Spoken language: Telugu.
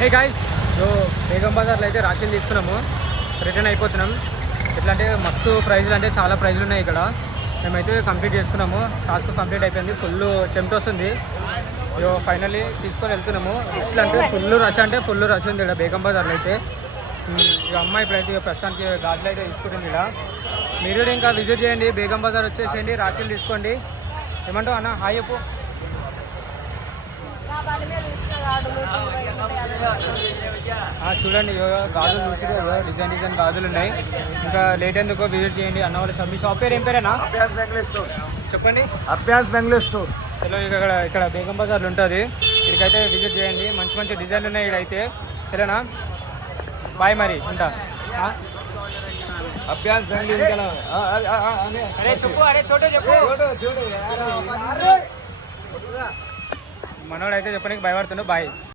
హే గాయ్స్, బేగం బజార్లో అయితే రాఖీలు తీసుకున్నాము. రిటర్న్ అయిపోతున్నాం. ఎట్లా అంటే మస్తు ప్రైజులు, అంటే చాలా ప్రైజులు ఉన్నాయి ఇక్కడ. మేమైతే కంప్లీట్ చేసుకున్నాము. టాస్క్ కంప్లీట్ అయిపోయింది. ఫుల్ చెమట వస్తుంది. ఫైనల్లీ తీసుకొని వెళ్తున్నాము. ఎట్లా అంటే ఫుల్ రష్, అంటే ఫుల్ రష్ ఉంది ఇక్కడ బేగం బజార్లో అయితే. ఇక అమ్మాయి ఇప్పుడైతే ప్రస్తుతానికి గాజులు అయితే తీసుకుంటుంది ఇక్కడ. మీరు కూడా ఇంకా విజిట్ చేయండి, బేగం బజార్ వచ్చేసేయండి, రాఖీలు తీసుకోండి. ఏమంటావు అన్న? హాయ్ చెప్పు. చూడండి గాజులు చూసి డిజైన్ డిజైన్ గాజులు ఉన్నాయి. ఇంకా లేట్ ఎందుకో విజిట్ చేయండి అన్న వాళ్ళ షాప్. మీ షాప్ పేరు ఏం పేరేనా? చెప్పండి. అభ్యాస్ బెంగళూరు స్టోర్. చలో ఇక్కడ బేగం బజార్లో ఉంటుంది. ఇక్కడికైతే విజిట్ చేయండి. మంచి మంచి డిజైన్లు ఉన్నాయి ఇక్కడైతే. సరేనా? బాయ్ మరి, ఉంటా. అభ్యాస్ బెంగళూరు. అరే చెప్పు, అరే చోటే చెప్పు. మనోడు అయితే చెప్పడానికి భయపడుతుండే. బాయ్.